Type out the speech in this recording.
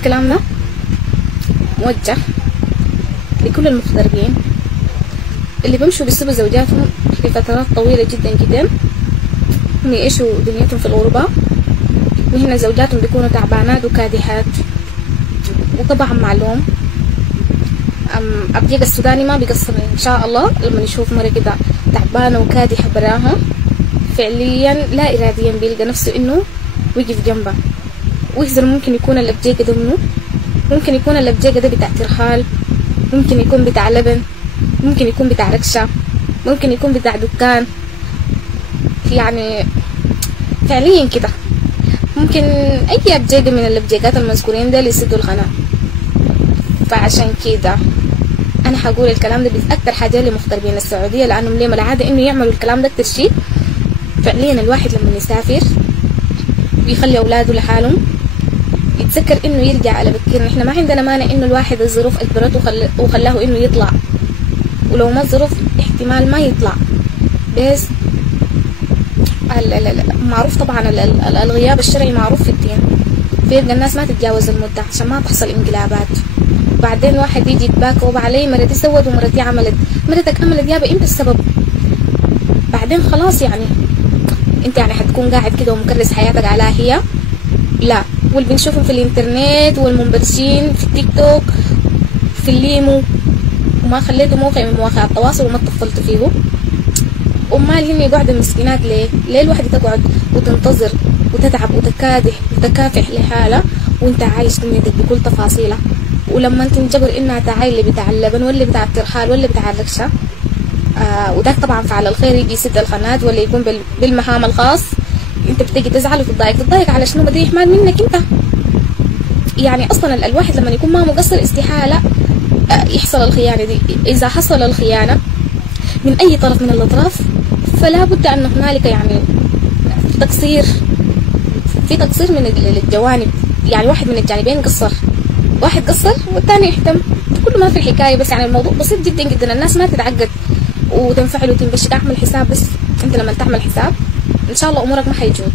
الكلام ده موجه لكل المغتربين اللي بيمشوا بيسيبوا زوجاتهم لفترات طويلة جدا جدا، هم يعيشوا دنيتهم في الغربة، وهنا زوجاتهم بيكونوا تعبانات وكادحات. وطبعا معلوم الأبجيج السوداني ما بيقصر إن شاء الله لما يشوف مرة كده تعبانة وكادحة براها، فعليا لا إراديا بيلقى نفسه إنه ويقف جنبها ويحزن. ممكن يكون الأبجيج ده منه، ممكن يكون الأبجيج ده بتاع ترحال، ممكن يكون بتاع لبن، ممكن يكون بتاع ركشة، ممكن يكون بتاع دكان، يعني فعليا كده ممكن أي أبجيج من الأبجيجات المذكورين ده يسدوا القناة. فعشان كده أنا حقول الكلام ده بأكتر حاجة لمغتربين السعودية، لأنهم ليهم العادة إنه يعملوا الكلام ده أكتر شيء. فعليا الواحد لما يسافر بيخلي أولاده لحالهم، يتذكر إنه يرجع على بكير. إحنا ما عندنا مانع إنه الواحد الظروف أجبرته وخلاه إنه يطلع، ولو ما الظروف احتمال ما يطلع، بس معروف طبعا الغياب الشرعي معروف في الدين، فيبقى الناس ما تتجاوز المدة عشان ما تحصل انقلابات. بعدين واحد يجي يتباكى علي مرتي سوت ومرتي عملت، مرتك عملت يابا انت السبب. بعدين خلاص يعني انت يعني حتكون قاعد كده ومكرس حياتك على هي؟ لا. واللي بنشوفهم في الانترنت والمنبرشين في التيك توك في الليمو، وما خليته موقع من مواقع التواصل وما اتصلت فيه. امال هن يقعدوا المسكينات ليه؟ ليه الواحدة تقعد وتنتظر وتتعب وتكادح وتكافح لحالها وانت عايش دنيتك بكل تفاصيلها، ولما انت تنجبر انها تعاي اللي بتاع اللبن واللي بتاع الترحال واللي بتاع الركشة، وده طبعا فعل الخير يجي يسد القناة ولا يكون بالمهام الخاص، انت بتيجي تزعل وتتضايق على شنو؟ بدي يحمل منك انت. يعني اصلا الواحد لما يكون ما مقصر استحالة يحصل الخيانة دي. اذا حصل الخيانة من اي طرف من الاطراف فلا بد ان هنالك يعني تقصير، في تقصير من الجوانب، يعني واحد من الجانبين قصر، واحد قصر والثاني يحتم، كل ما في الحكايه. بس يعني الموضوع بسيط جدا جدا، الناس ما تتعقد وتنفعل وتنبشر. اعمل حساب، بس انت لما تعمل حساب ان شاء الله امورك ما حيجود.